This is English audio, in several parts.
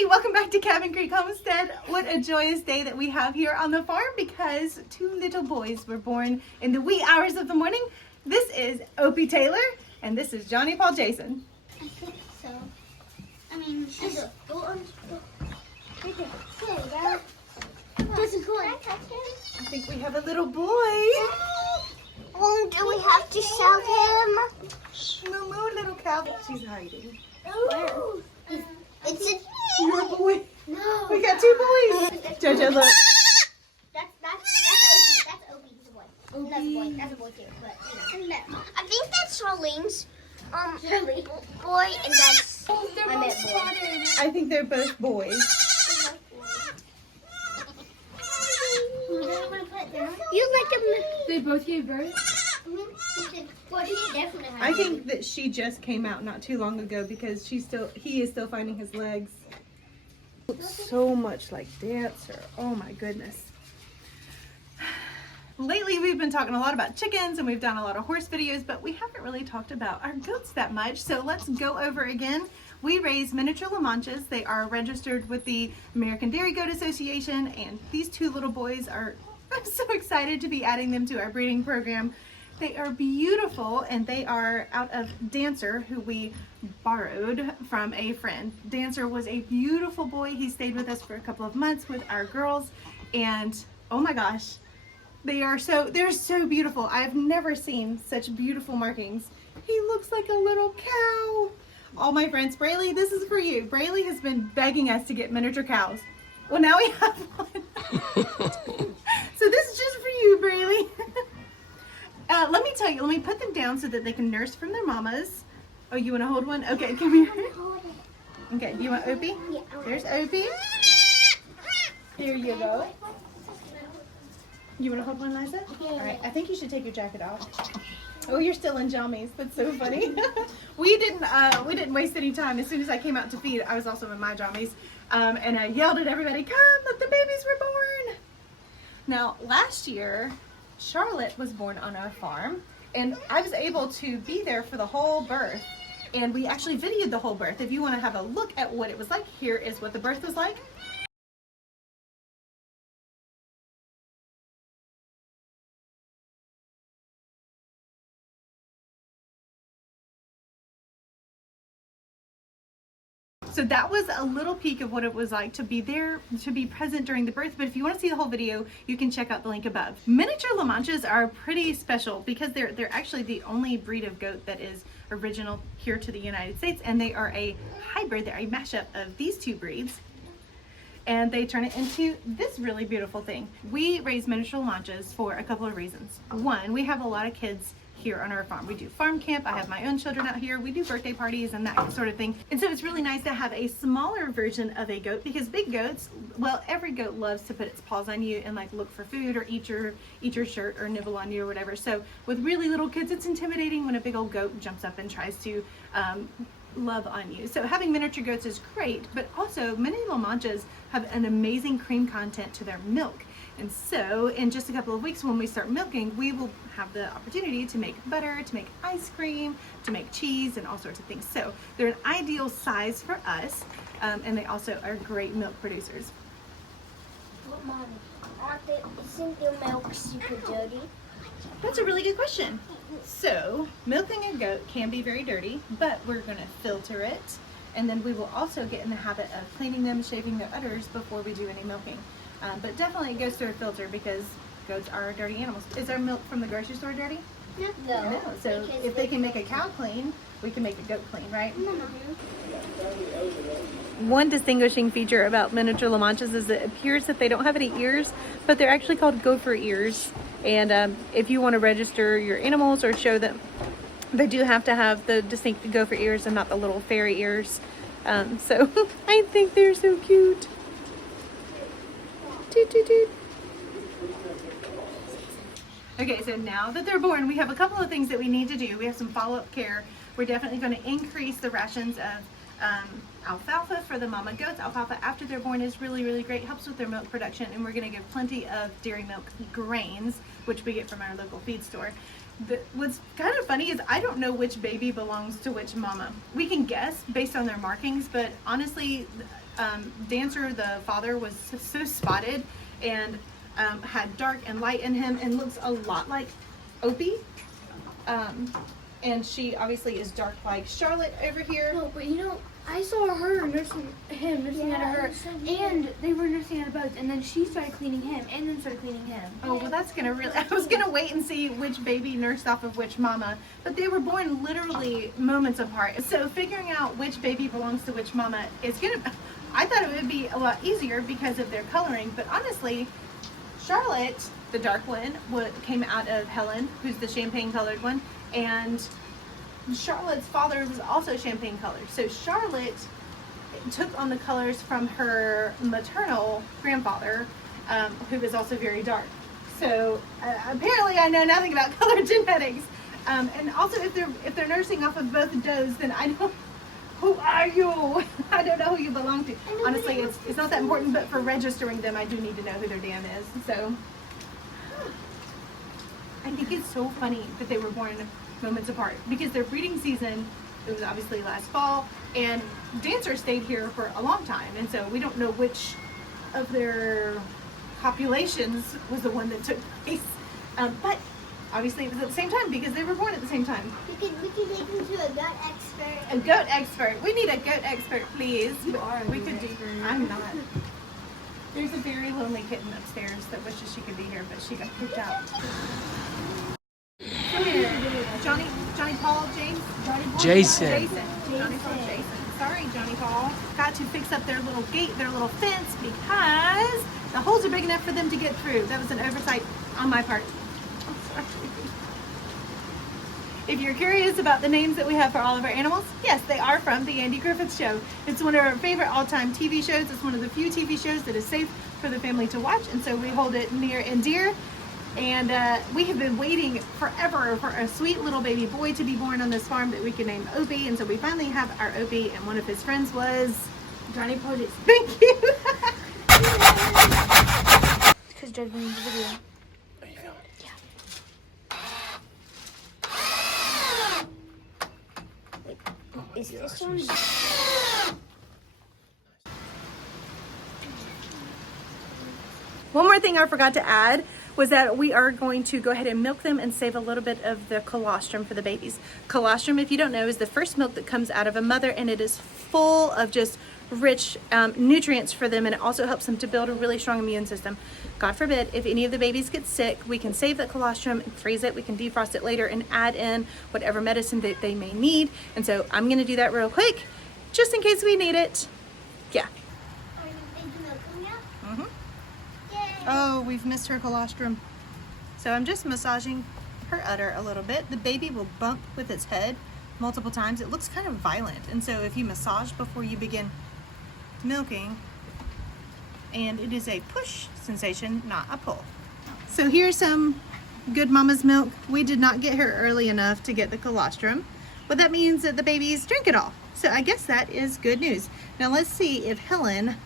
everybody, welcome back to Cabin Creek Homestead. What a joyous day that we have here on the farm because two little boys were born in the wee hours of the morning. This is Opie Taylor and this is Johnny Paul Jason. I think so. I mean, she's a right there. There you go. Doesn't go. I think we have a little boy. Do we have to sell him? Moo moo, little cow. She's hiding. Where? It's a Your boy. No. We got two boys. Jojo, look. That's Opie. That's Opie. He's a boy. Opie. That's a boy. That's a boy too. But you know. I think that's Charlene's boy, and that's They're I both meant boy. I think they're both boys. You like them? They both gave birth? Well, he definitely has. I think that she just came out not too long ago because he is still finding his legs. Looks so much like Dancer. Oh my goodness. Lately we've been talking a lot about chickens and we've done a lot of horse videos, but we haven't really talked about our goats that much. So let's go over again. We raise miniature Lamanchas. They are registered with the American Dairy Goat Association, and these two little boys are, I'm so excited to be adding them to our breeding program. They are beautiful, and they are out of Dancer, who we borrowed from a friend. Dancer was a beautiful boy. He stayed with us for a couple of months with our girls, and oh my gosh, they're so beautiful. I've never seen such beautiful markings. He looks like a little cow. All my friends, Braylee, this is for you. Braylee has been begging us to get miniature cows. Well, now we have one. So this is just for you, Braylee. Let me tell you, let me put them down so that they can nurse from their mamas. Oh, you want to hold one? Okay, come here. Okay, you want Opie? Yeah. There's Opie. Here you go. You want to hold one, Liza? Yeah. All right, I think you should take your jacket off. Oh, you're still in jammies. That's so funny. we didn't waste any time. As soon as I came out to feed, I was also in my jammies, and I yelled at everybody, "Come! Look, the babies were born!" Now, last year, Charlotte was born on our farm, and I was able to be there for the whole birth. And we actually videoed the whole birth. If you want to have a look at what it was like, here is what the birth was like. So that was a little peek of what it was like to be there, to be present during the birth. But if you want to see the whole video, you can check out the link above. Miniature Lamanchas are pretty special because they're actually the only breed of goat that is original here to the United States, and they are a hybrid. They're a mashup of these two breeds, and they turn it into this really beautiful thing. We raise miniature Lamanchas for a couple of reasons. One, we have a lot of kids here on our farm. We do farm camp. I have my own children out here. We do birthday parties and that sort of thing. And so it's really nice to have a smaller version of a goat because big goats, well, every goat loves to put its paws on you and like look for food or eat your shirt or nibble on you or whatever. So with really little kids, it's intimidating when a big old goat jumps up and tries to love on you. So having miniature goats is great, but also many Lamanchas have an amazing cream content to their milk. And so in just a couple of weeks when we start milking, we will have the opportunity to make butter, to make ice cream, to make cheese, and all sorts of things. So they're an ideal size for us, and they also are great milk producers. But Mom, isn't their milk super dirty? That's a really good question. So milking a goat can be very dirty, but we're going to filter it, and then we will also get in the habit of cleaning them, shaving their udders before we do any milking. But definitely it goes through a filter because goats are dirty animals. Is our milk from the grocery store dirty? No. No. So if they can make a cow clean, we can make a goat clean, right? One distinguishing feature about miniature Lamanchas is it appears that they don't have any ears, but they're actually called gopher ears. And if you want to register your animals or show them, they do have to have the distinct gopher ears and not the little fairy ears. So I think they're so cute. Toot, toot, toot. Okay, so now that they're born, we have a couple of things that we need to do. We have some follow-up care. We're definitely going to increase the rations of alfalfa for the mama goats. Alfalfa after they're born is really, really great. Helps with their milk production, and we're going to give plenty of dairy milk grains, which we get from our local feed store. What's kind of funny is I don't know which baby belongs to which mama. We can guess based on their markings, but honestly, Dancer, the father, was so spotted and had dark and light in him and looks a lot like Opie. And she obviously is dark like Charlotte over here. No, but you know, I saw her nursing out of her, and they were nursing out of both, and then she started cleaning him, and then started cleaning him. Oh, well, that's gonna really. I was gonna wait and see which baby nursed off of which mama, but they were born literally moments apart. So figuring out which baby belongs to which mama is gonna. I thought it would be a lot easier because of their coloring, but honestly, Charlotte, the dark one, came out of Helen, who's the champagne colored one, and Charlotte's father was also champagne colored. So Charlotte took on the colors from her maternal grandfather, who was also very dark. So apparently I know nothing about color genetics. And also if they're nursing off of both does, then I don't. Who are you? I don't know who you belong to. Honestly, it's not that important, but for registering them, I do need to know who their dam is. So I think it's so funny that they were born moments apart because their breeding season, it was obviously last fall, and Dancer stayed here for a long time, and so we don't know which of their copulations was the one that took place. But obviously it was at the same time because they were born at the same time. We can take them to a gut expert. A goat expert. We need a goat expert, please. You are a We goat could do. expert. I'm not. There's a very lonely kitten upstairs that wishes she could be here, but she got kicked out. Come here, Johnny Paul, James, Jason. Johnny Paul, Jason. Sorry, Johnny Paul. Got to fix up their little gate, their little fence, because the holes are big enough for them to get through. That was an oversight on my part. I'm sorry. If you're curious about the names that we have for all of our animals, yes, they are from The Andy Griffith Show. It's one of our favorite all-time TV shows. It's one of the few TV shows that is safe for the family to watch, and so we hold it near and dear. And we have been waiting forever for a sweet little baby boy to be born on this farm that we could name Opie, and so we finally have our Opie, and one of his friends was Johnny Paul is thank you. because Judge made the video. Are you going? Is this one? One more thing I forgot to add was that we are going to go ahead and milk them and save a little bit of the colostrum for the babies. Colostrum, if you don't know, is the first milk that comes out of a mother, and it is full of just rich nutrients for them, and it also helps them to build a really strong immune system. God forbid, if any of the babies get sick, we can save that colostrum and freeze it. We can defrost it later and add in whatever medicine that they may need. And so I'm going to do that real quick, just in case we need it. Yeah. Oh, we've missed her colostrum. So I'm just massaging her udder a little bit. The baby will bump with its head multiple times. It looks kind of violent. And so if you massage before you begin milking, and it is a push sensation, not a pull. So here's some good mama's milk. We did not get her early enough to get the colostrum, but that means that the babies drink it all. So I guess that is good news. Now let's see if Helen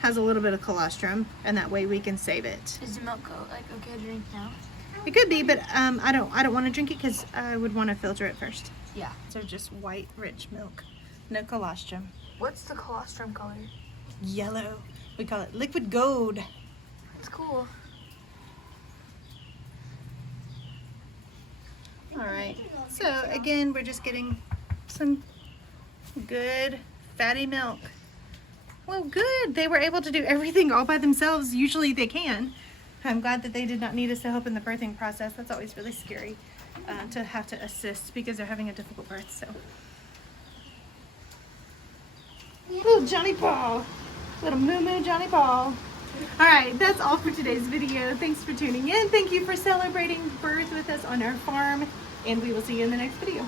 has a little bit of colostrum, and that way we can save it. Is the milk okay to drink now? It could be, but I don't want to drink it because I would want to filter it first. Yeah. So just white, rich milk, no colostrum. What's the colostrum color? Yellow. We call it liquid gold. It's cool. All right. So again, we're just getting some good fatty milk. Well, good. They were able to do everything all by themselves. Usually they can. I'm glad that they did not need us to help in the birthing process. That's always really scary to have to assist because they're having a difficult birth. So, little Johnny Paul, little moo moo Johnny Paul. All right, that's all for today's video. Thanks for tuning in. Thank you for celebrating birth with us on our farm, and we will see you in the next video.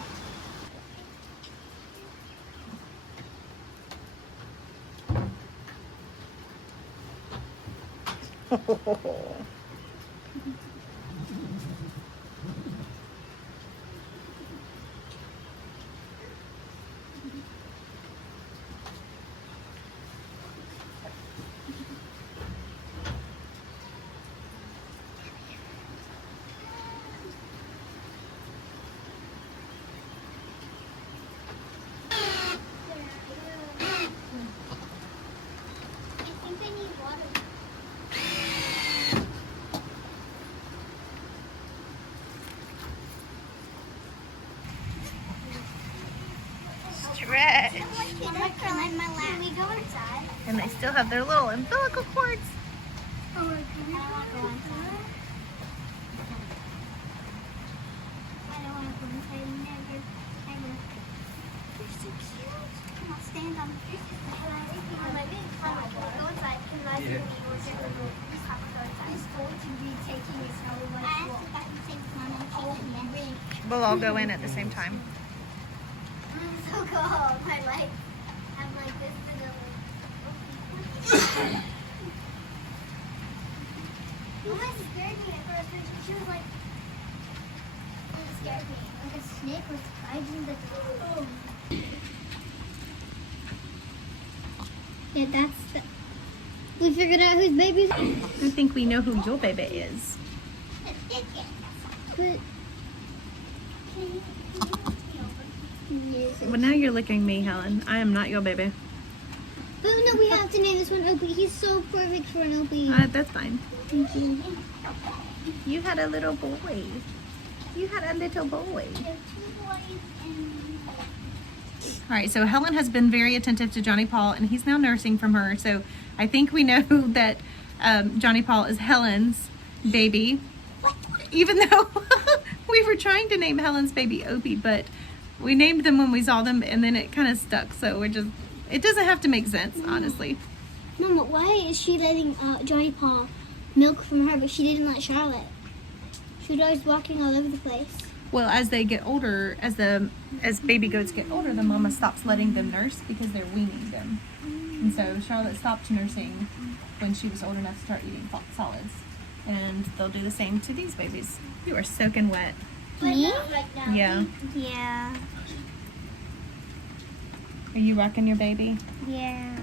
go inside. And they still have their little umbilical cords. Oh, can I go inside? I don't want to go inside. Never. You're so cute. Come on, stand on. Go inside. He's going to be taking his whole life walk. We'll all go in at the same time. I'm so cold. I'm like this to the. Mama scared me at first, but she was like, it scared me. Like a snake was biting the toe. Yeah, that's the. We figured out whose baby's. I think we know who your baby is. But. Well, now you're licking me, Helen. I am not your baby. But no, we have to name this one Opie. He's so perfect for an Opie. That's fine. Thank you. You had a little boy. You had a little boy. All right, so Helen has been very attentive to Johnny Paul, and he's now nursing from her. So I think we know that Johnny Paul is Helen's baby, even though we were trying to name Helen's baby Opie, but we named them when we saw them, and then it kind of stuck. So we're just, it doesn't have to make sense, honestly. Mama, why is she letting Johnny Paul milk from her, but she didn't let Charlotte? She was always walking all over the place. Well, as they get older, as baby goats get older, the mama stops letting them nurse because they're weaning them. And so Charlotte stopped nursing when she was old enough to start eating solids. And they'll do the same to these babies. You are soaking wet. Me? Yeah. Yeah. Are you rocking your baby? Yeah.